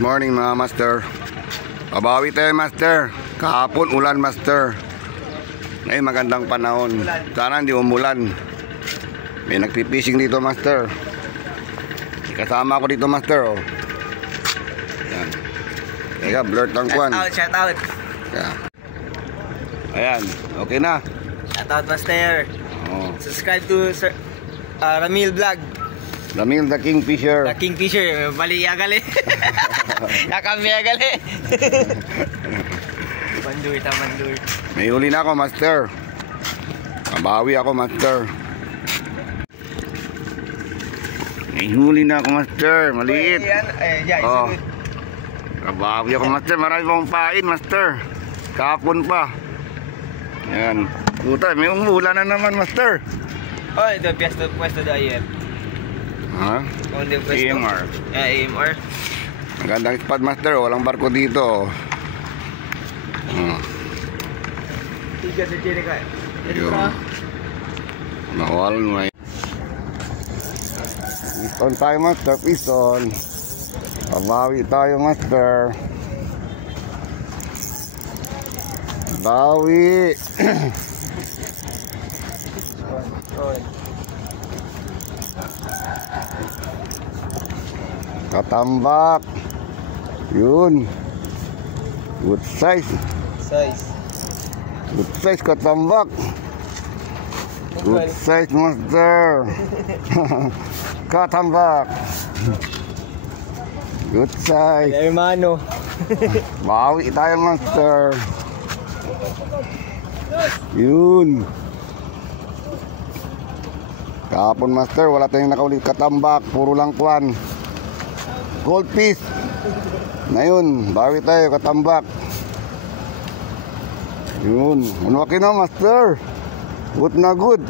Good morning mga master. Babawi tayo master. Kahapon ulan master. Ngayon magandang panahon. Sana hindi umulan. May nagpipishing dito master. Kasama ako dito master. Oh. Yan. Teka, blurt ang kwan. Shout out. Yeah. Ayan, okay na. Shout out master. Oh. Subscribe to Sir Ramil Vlog. Ramil the Kingfisher. The Kingfisher, bali yagali. Yakami yagali. Mandur. May huli na ako master. Mabawi ako master. May huli na ako master. Maliit. Oh. Mabawi ako master. Marami pang pain master. Kapon pa. Yan. Puta, may umulan na naman master. Oh, ito pwesto do ayer. Ha? AMR. AMR. Magandang spot master. Walang barko dito. Tiga sa dyan ka. Yun. Nawalan mo na. Piston tayo master. Piston. Babawi tayo master. Bawi. Katambak. Yun. Good size. Good size katambak. Good size master. Katambak. Good size. Hermano. Bawi tayo master. Yun. Kahapon master, wala tayong nakaulit katambak. Puro lang kwan. Gold piece. Ngayon, bawi tayo katambak. Yun. Unwaki na master. Good na good.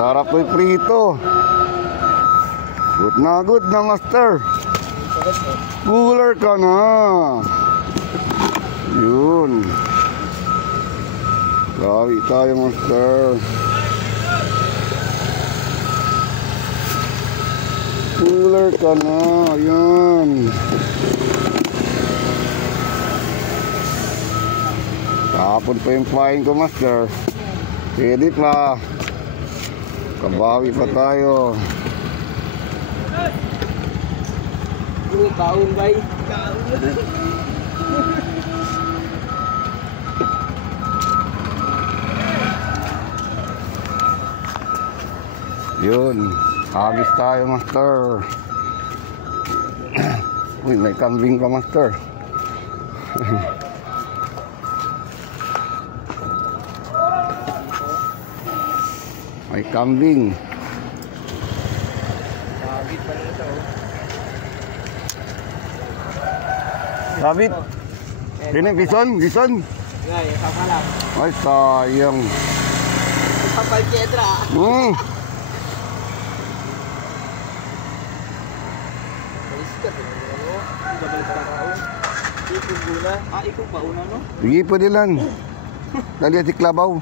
Sarap to'y prito. Good na master. Cooler ka na. Yun. Bawi tayo master. Cooler ka na. Ayan. Kahapon pa yung flying ko master. Pwede pa. Kabawi pa tayo. Kaun bay. Yun. Habis tayo master. Uy, may kambing pa master. May kambing. Sabit. Sini bison. Ay, kapalang. Ay, sayang. Kapal kedra. Ikong pauna no? Sige po dilan. Dali si Klabaw.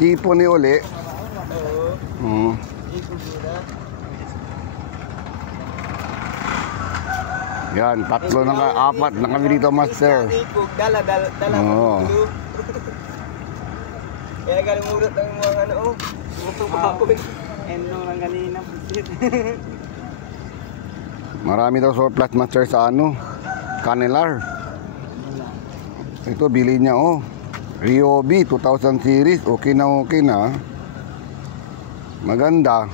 Tipo ni Ole. Oo. Ikong gula. Yan, tatlo na ka, apat na kami dito master. Ikog, dala. Oo. Kaya galimulot ang mga ano, baboy. Endong lang kanina. Marami daw surplus master sa ano, Canelar. Ito bili niya oh. Ryobi 2000 series, okay na. Maganda.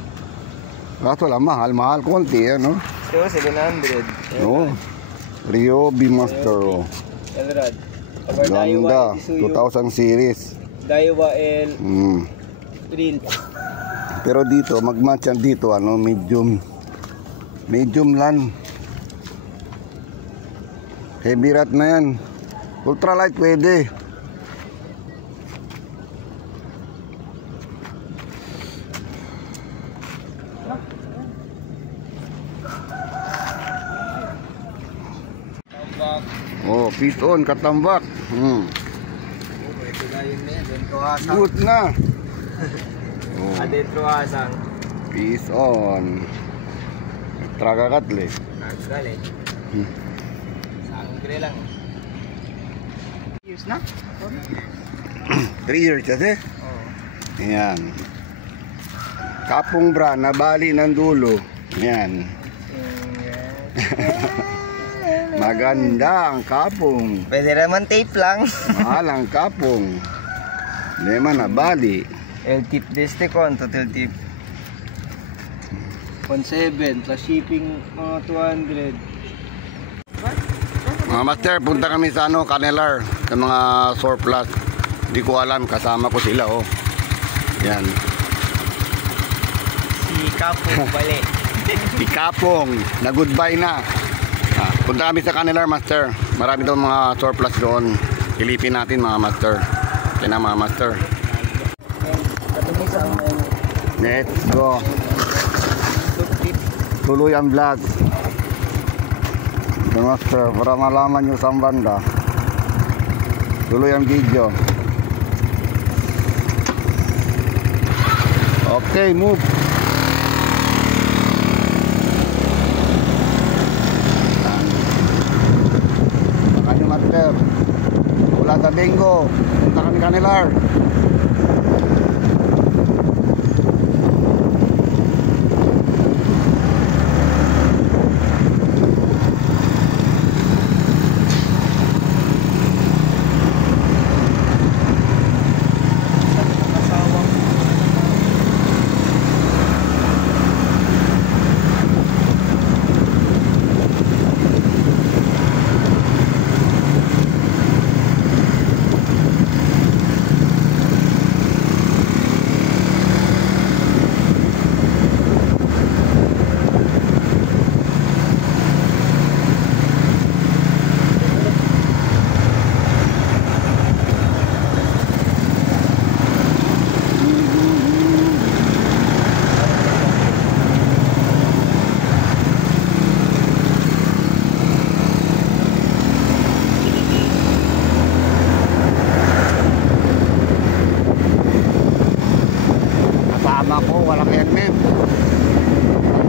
Kaso lang mahal konti ano. So 700. No. Ryobi master oh. Elrad. Ganda, 2000 series. Daiwa L. Drill. Pero dito, mag-match yan dito, ano, medium lang. Heavy rat na yan. Ultralight pwede. Oh, fit on, katambak. Ito na yun na yan. Good na. Adentro asang. Peace on. Tragagatli. Galit. Sa angre lang. Years na? 3 years kasi. Oo. Ayan. Kapong bra, nabali ng dulo. Ayan. Maganda ang kapong. Pwede naman tape lang. Mahal ang kapong. Hindi man nabali. El tip deste ko, total tip. 1.7 plus shipping mga 200. Mga master, punta kami sa Canelar, sa mga surplus. Hindi ko alam, kasama ko sila, oh. Yan. Si Kapo bali. Si Kapong, na goodbye na. Punta kami sa Canelar, master. Marami daw mga surplus doon. Pilipin natin, mga master. Yan na, mga master. Let's go. Tuloy ang vlog. So, master, para malaman nyo sa banda. Tuloy ang video. Okay, move. Baka nyo, master. Wala sa bingo. Punta kami Canelar. Ako, walang helmet.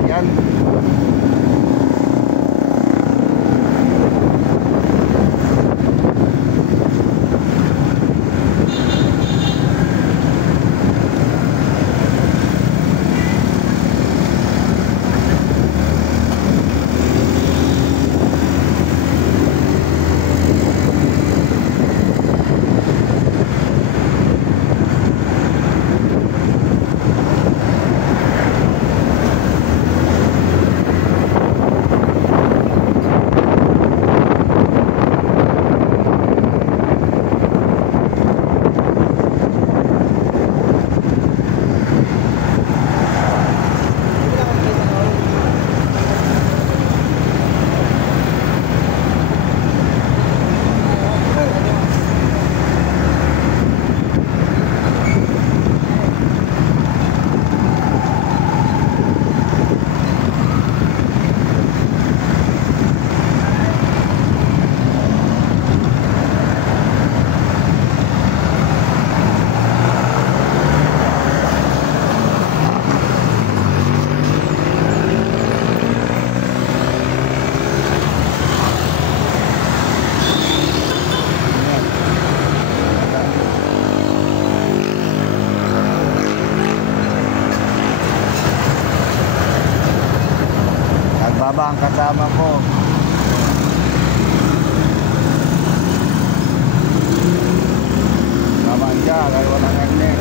Yan. Baba ang kasama ko. Naman siya, dahil walang helmet.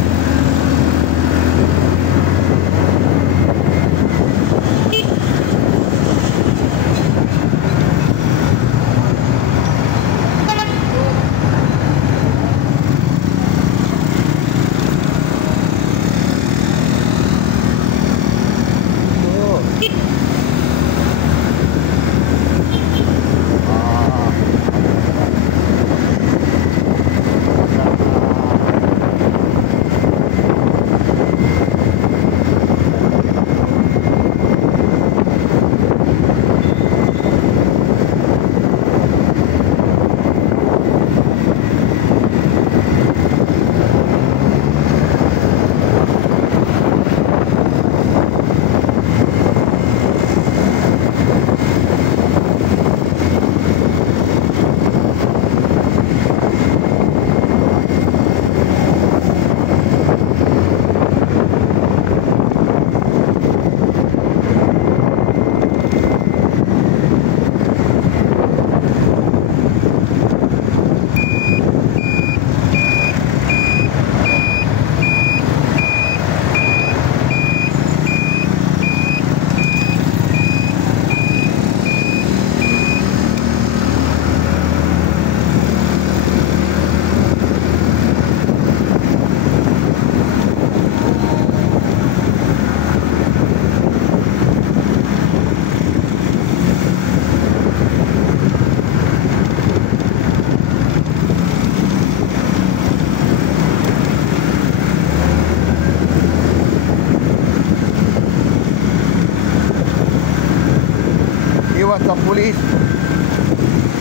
umiiwas sa pulis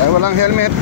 ay walang helmet.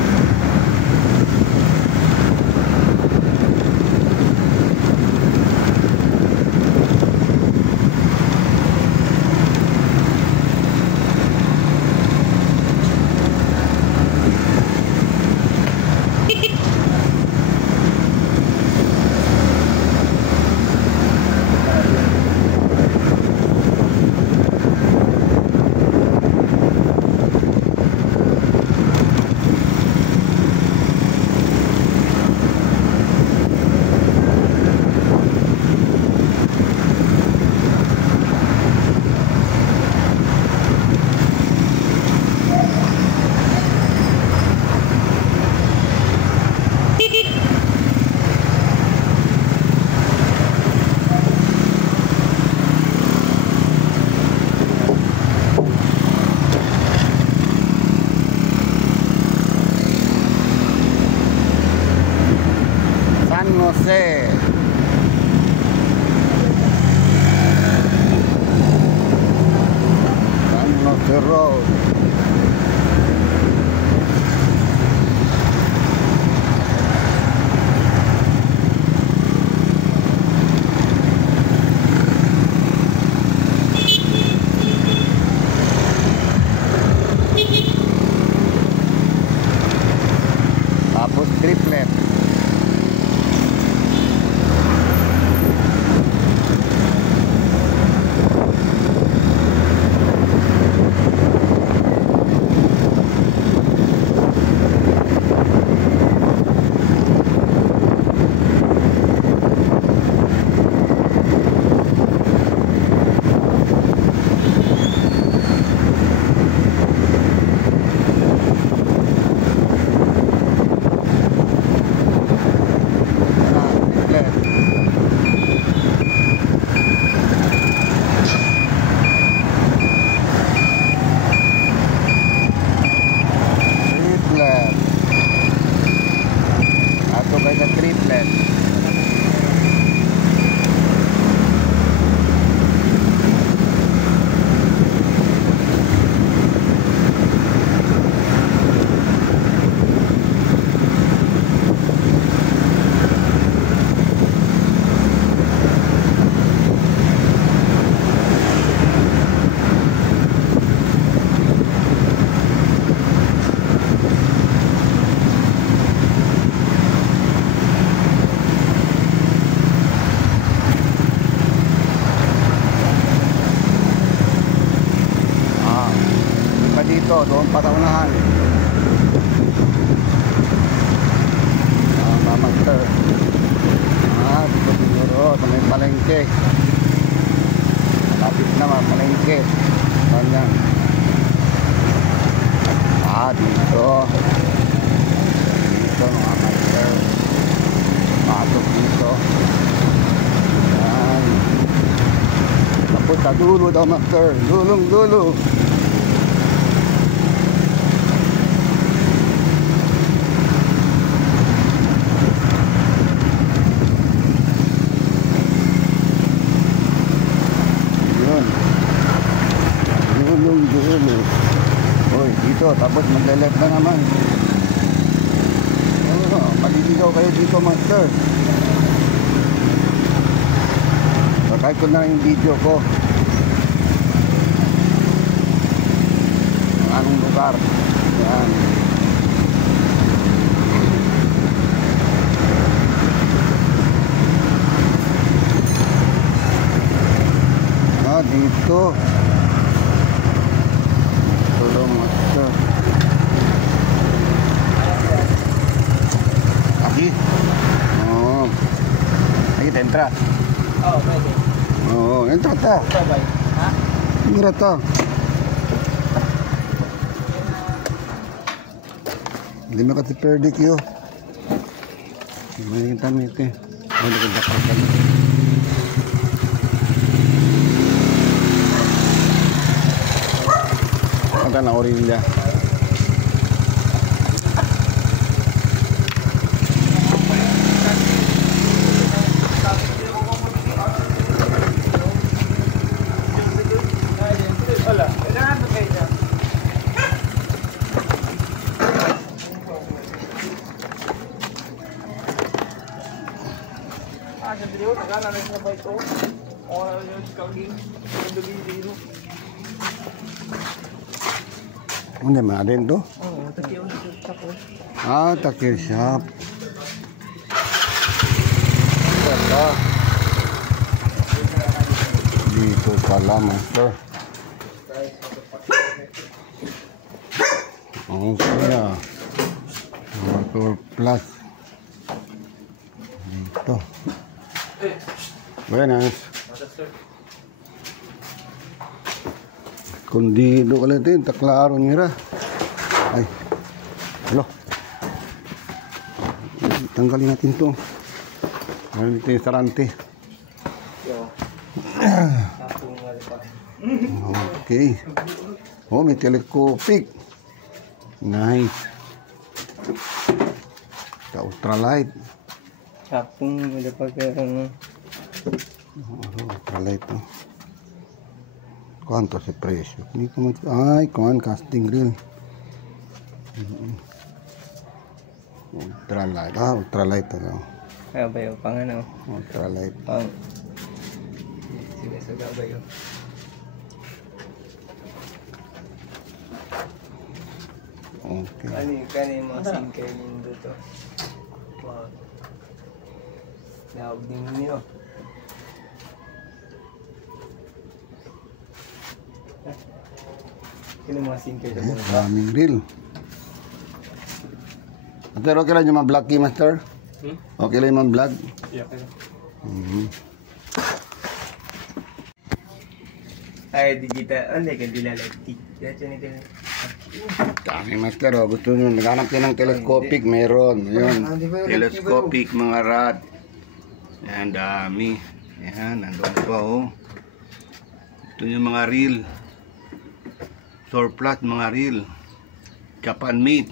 San Jose. San Jose Road. Tapos triplet. Ato kay sa triplet. Dito, doon pa sa unahan. Master. Dito siguro sa may palengke. Malapit na palengke. Ganyan. Dito. Dito mga master. Pasok dito. Yan. Tapos sa dulo daw master. Dulo. Dulo. Oy, dito tapos magle-left na naman. Paliligaw kayo dito master. Bakay ko na yung video ko. Anong lugar? Yan. Dito. Master. Aquí. Oh. Aquí te entras. Oh, pwede. Oh, entra ta. Ha? Mira ta. Hindi mo kasi perdik yun. Hindi kita miti. Hindi kita dapat. Ata na orilla. na nagsabay ito. O na yung kaging. Nagdabili. Ano naman din to? Oo, takyo na ako. Takir shop. Dito pala, master. Okay, Motor Plus. Dito. Buenas. Kundi do ka lang taklaron ngira. Ay. Halo. Tanggalin natin to. Ano ito yung sarante. Okay. Oh, may telescopic. Nice. Sa ultralight. Sapong wala pa kaya Ultralight to. Kuanto sa presyo? Hindi ko ay, kuan casting grill. Ultralight. Ultralight to. kaya ba yung pangano? Ultralight. Sige, suga ba yun? Okay. Kani mga singkay nindo to. Wow. Naog din niyo. Kini mga singkay to. Daming grill. Master, okay lang yung mga vlog key, master? Okay lang yung mga vlog? Yeah, okay. Ay, digital. Ano ka dilalagtik? Dami, master. Gusto nyo, naghanap din ng telescopic, meron. Ayun. Telescopic, mga rad. Yan, dami. Yan, nandun pa, oh. Ito yung mga reel. Surplus, mga reel. Japan made.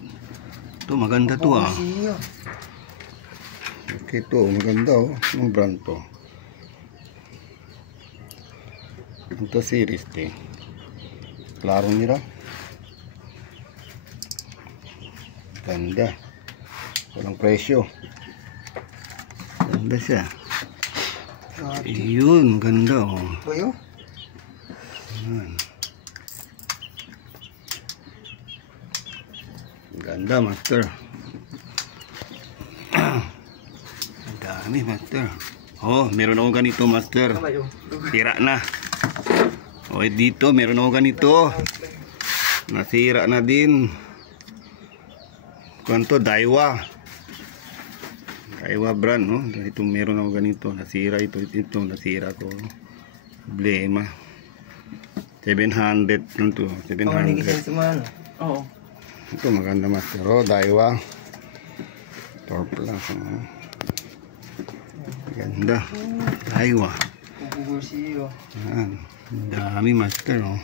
Ito, maganda to, ah. Okay, ito, maganda, oh. Anong brand to? Ito series, te. Klaro nila. Ganda. Walang presyo. Ganda siya. Yun, ganda, oh. Bayo? Yan. Ganda, master. Ang dami, master. Oh, meron ako ganito, master. Sira na. Oh, dito, meron ako ganito. Nasira na din. Kanto, Daiwa. Daiwa brand, no? Ito, meron ako ganito. Nasira ito, nasira ko. Problema. 700 lang to. 700. Oo. Ito maganda, master. Oh, Daiwa. Surplus. Oh. Ganda. Daiwa. Yan. Dami, master. Oh.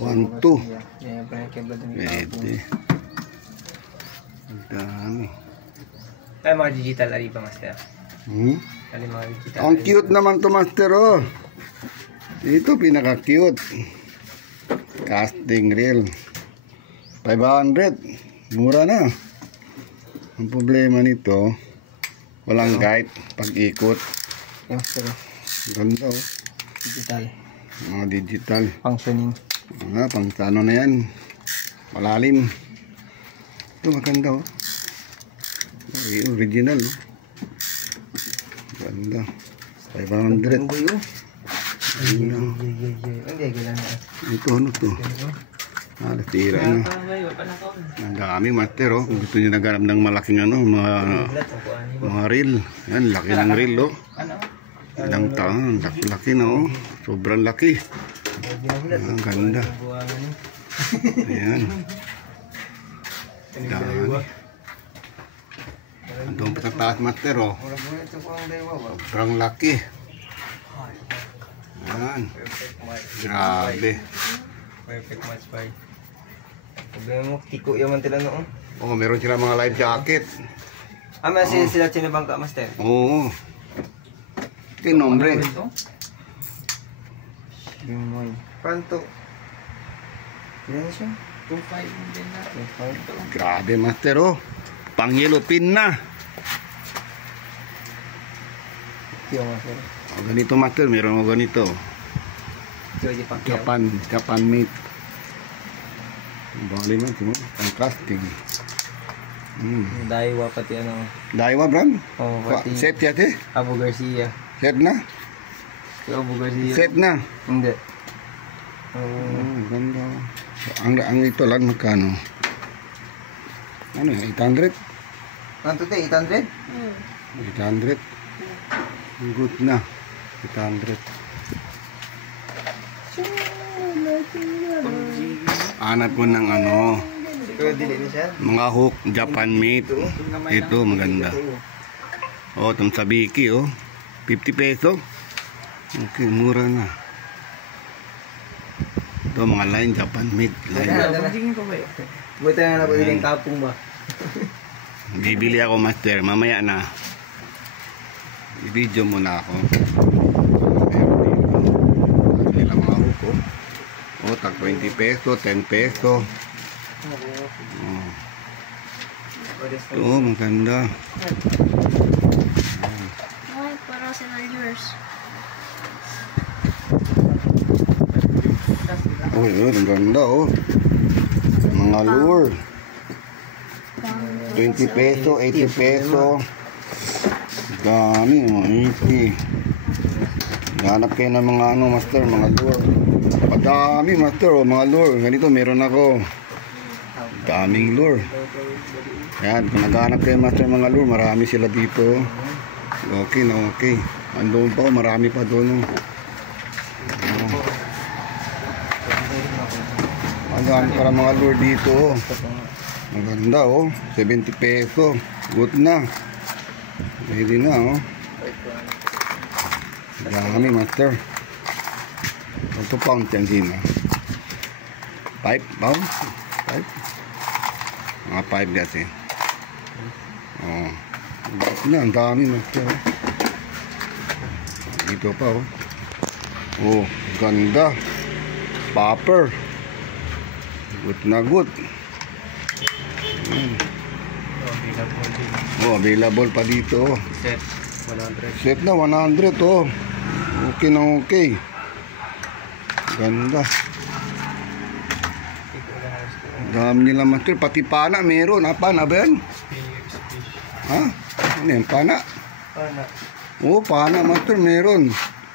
1, 2. Pwede. Dami. Ay, mga digital ali pa, master. Ali mga digital. Ang cute naman to, master. Oh. Ito pinaka-cute. Casting reel. 500. Mura na. Ang problema nito, walang guide pag-ikot. Ganda, oh. Digital. Mga digital. Functioning. Pang ano na yan. Malalim. Ito maganda, oh. Original, oh. Ganda. 500. Ito, ano to? Tira na. Ang dami, master, oh. Kung gusto nyo naghanap ng malaking ano, mga reel. Yan, laki ng reel, oh. Ilang taon, laki na, oh. Sobrang laki. Ang ganda. Ayan. Dami. Andun pa sa taas, master, oh. Sobrang laki. Ayan. Grabe. Perfect match, bye. Problema mo, tiko yaman tila noon. Oh, meron sila mga life jacket. Masih sila sinabangka, master. Oo. Ito yung nombre. Panto. Ilan siya? 2.5 din na. Grabe, master, oh. Pang yellow pin na. Pacquiao master. O, ganito master, meron mo ganito. Joey Pacquiao. Japan made. Bali man, ang casting. Daiwa pati ano. Daiwa brand? Oh, pati Set yate? Abu Garcia. Set na? Si Abu Garcia. Set na? Hindi. Ganda. Ang ito lang magkano? Ano yun? 800? Ano to 800? 800? Good na. 800. Hanap ko ng ano, Pero dili ni siya. mga hook, Japan made. Ito, maganda. Oh, itong sabiki, oh. 50 peso. Okay, mura na. Ito, mga line, Japan made. Line. Buta na po yung kapong ba? Bibili ako, master. Mamaya na. I-video muna ako. Meron dito. Ilang mga hook, oh. Oh, tag 20 peso, 10 peso. Oh. Ito, maganda. Ay, para sa yours. Oh, yun, ang ganda, oh. Mga lure. 20 peso, 80 peso. Dami, mga 80. Hanap kayo ng mga ano, master, mga lure. Padami, master, oh, mga lure. Ganito, meron ako. Daming lure. Yan, kung naghahanap kayo, master, mga lure, marami sila dito. Okay na, okay. Andun pa, marami pa doon. Maganda para mga lure dito. Maganda, oh. 70 peso. Good na. Pwede na, oh. Dami, master. Ito pound yan din, ah. 5 pound? 5? Mga 5 kasi. Oh. Good na, ang dami, master. Dito pa, oh. Oh, ganda. Popper. Good na good. Oh, available pa dito. Set 100. Set na 100, oh. Okay na okay. Ganda. Dami nila, master. Pati pana meron. Ha, pana ba yan? Ha? Ano yan? Pana? Pana. Oh, pana, master. Meron.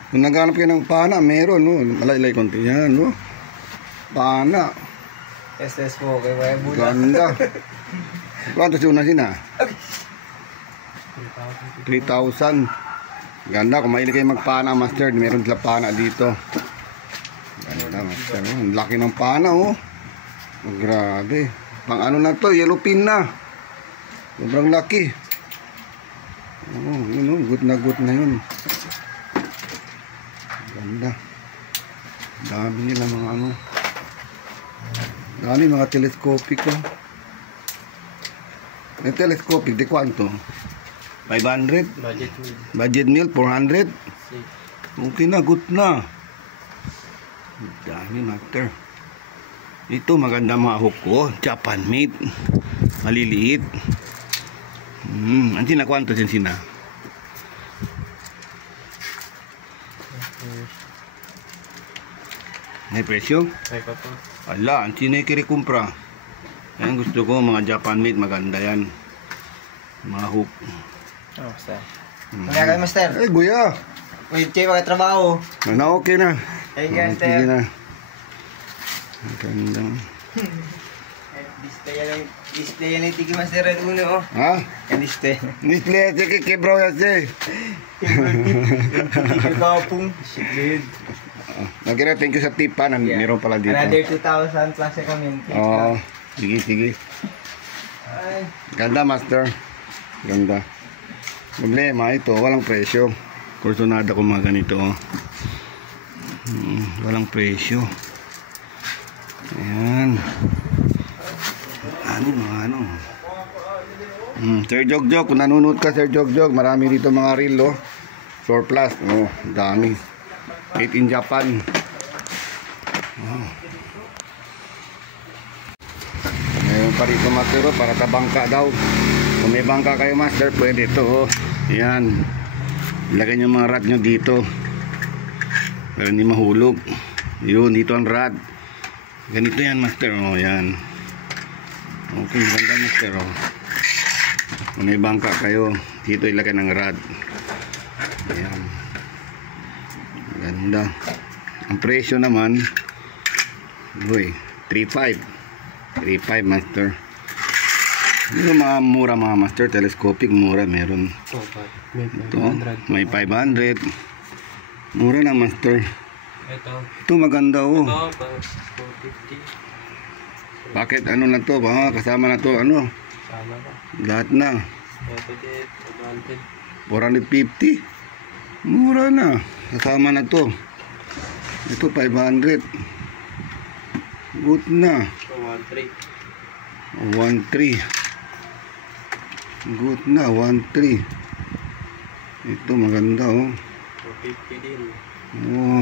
Kung naghanap kayo ng pana, meron. Oh. Malay-lay konti yan. Oh. Pana. SS po. Kaya may bula. Ganda. Kwanto si una sina? 3,000. Ganda. Kung mahilig kayo magpana, master, meron sila pana dito. Ganda, master. Oh. Ang laki ng pana, oh. Oh, grabe. Pang ano na to, yellow pin na. Sobrang laki. Oh, yun, oh. Good na yun. Ganda. Dami nila mga ano. Dami mga telescopic, oh. Yung telescopic, di kwanto? 500? Budget Budget meal, 400? Okay na, good na. Dami, master. Ito, maganda mga hook ko. Japan made. Maliliit. Ang sina, kwanto sin sina? May presyo? Ay pa po. Ala, ang sina yung kirikumpra. Yan, gusto ko, mga Japan made, maganda yan. Mga hook. Oh, basta. Kaya kayo, master. Eh, guya. Wait, kayo magkatrabaho. Ano, okay na. Ay, Okay master. na. Ang ganda. Display yan yung tiki master red uno, oh. Ha? Yan display. Display sige kibro yan Kapong. Shit, dude. Nagkira, thank you sa tip pa. Meron pala dito. Another 2,000 plus yung comment. Oo. Sige. Ay. Ganda, master. Ganda. Problema ito, walang presyo. Kursunada ko mga ganito, oh. Walang presyo. Ayan. Ano. Sir Jogjog, kung nanonood ka, Sir Jogjog, marami dito mga reel, oh. Surplus, oh, dami. Made in Japan. Oh. Mayroon pa rito, master, oh, para sa bangka daw. Kung may bangka kayo, master, pwede ito, oh. Yan. Ilagay nyo mga rod nyo dito para hindi mahulog. Yun, dito ang rod. Ganito yan, master. O, yan. Okay, ganda, master. O. Kung may bangka kayo, dito ilagay ng rod. Ayan. Ganda. Ang presyo naman, boy, 3.5. 3.5, master. Yung mga mura, mga master, telescopic, mura, meron. Ito, may 500. Mura na, master. Ito maganda, oh. Ito, 450. Bakit ano na to, ba? Kasama na to, ano? Sama ka. Lahat na. Ito din, 450. Mura na. Kasama na to. Ito 500. Good na. 1.3. 1.3. Good na, 1.3. Ito maganda, oh. 450 din. Oh.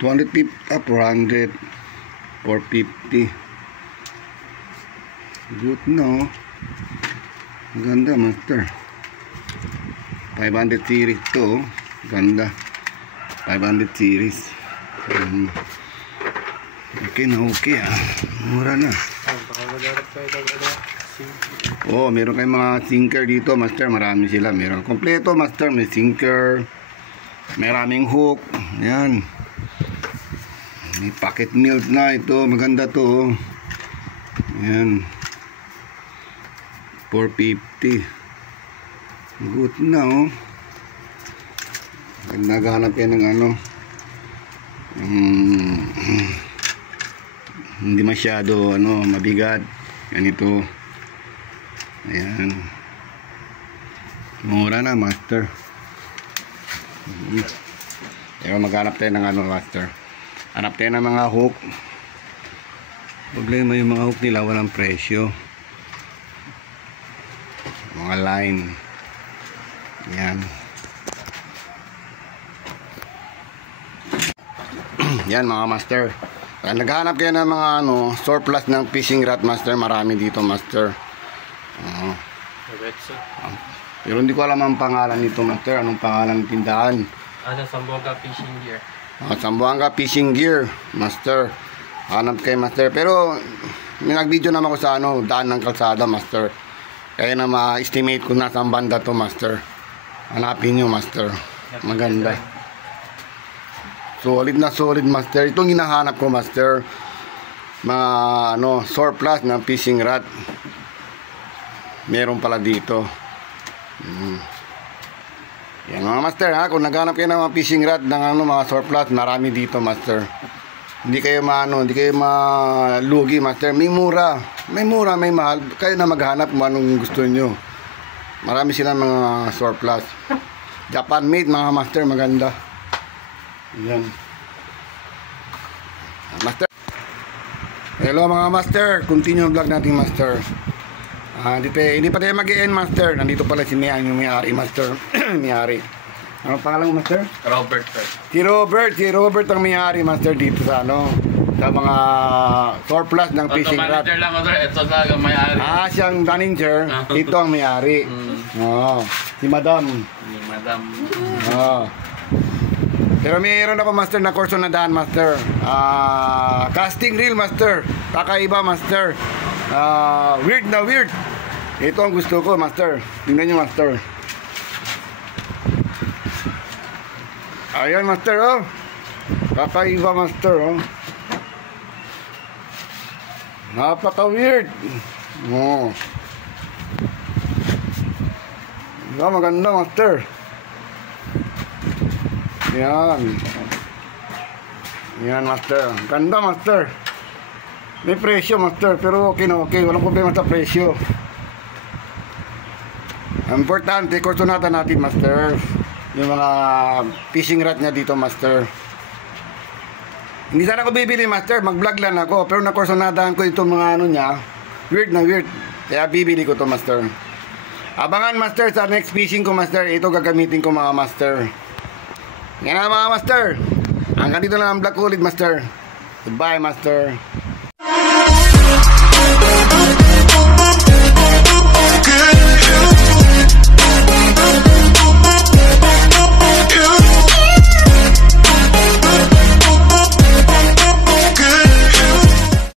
250 up, 400. 450. Good na, oh. Ganda, master. 500 series to, oh. Ganda. 500 series. Okay na, okay, ah. Mura na. Baka magarap kayo ito. Oh, meron kayong mga sinker dito, master. Marami sila. Meron kompleto, master. May sinker. May raming hook. Yan. May pocket milt na ito. Maganda to, oh. Yan. 450. Good na, oh. Pag naghahanap yan ng ano, hindi masyado ano, mabigat. Ganito. Ayan. Mura na, master. Pero maghanap tayo ng ano, master. Hanap tayo ng mga hook. Problema yung mga hook nila, walang presyo. Mga line. Yan. Yan mga master. Naghahanap kayo ng mga ano, surplus ng fishing rod, master. Marami dito, master. Pero hindi ko alam ang pangalan nito, master. Anong pangalan ng tindahan? Ano, Sambuanga Fishing Gear. Sambuanga Fishing Gear, master. Hanap kayo, master. Pero may nag-video naman ako sa ano, daan ng kalsada, master. Kaya na ma-estimate ko na saan banda to, master. Hanapin nyo, master. Maganda. Solid na solid, master. Itong hinahanap ko, master. Mga ano, surplus ng fishing rod. Meron pala dito. Yan mga master, ha. Kung naghanap kayo ng mga fishing rod ng ano, mga surplus, marami dito, master. Hindi kayo maano, hindi kayo malugi, master. May mura, may mahal. Kayo na maghanap kung anong gusto nyo. Marami silang mga surplus. Japan made, mga master, maganda. Yan. Master. Hello mga master, continue vlog natin, master. Hindi pa tayo mag-e-end, master. Nandito pala si Mian, yung may-ari, master. May-ari. Ano pangalan mo, master? Robert. Si Robert ang may-ari, master, dito sa ano, sa mga surplus ng fishing rod. Manager lang ako, sir. Ito talaga may-ari. Siyang manager. Ito ang may-ari. Si Madam. Madam. Pero mayroon ako, master, na kurso na daan, master. Casting reel, master. Kakaiba, master. Weird na weird. Ito ang gusto ko, master. Tingnan nyo, master. Ayan, master, oh. Kakaiba, master, oh. Napaka-weird. Oh. Maganda, master. Yan. Yan, master. Ganda, master. May presyo, master. Pero okay na, okay. Walang problema sa presyo. Importante, kursunatan natin, master. Yung mga fishing rod niya dito, master. Hindi sana ako bibili, master. Mag-vlog lang ako. Pero nakursunatan ko itong mga ano niya. Weird na weird. Kaya bibili ko to, master. Abangan, master, sa next fishing ko, master. Ito gagamitin ko, mga master. Yan na, mga master. Hanggang dito lang ang vlog ulit, master. Goodbye, master.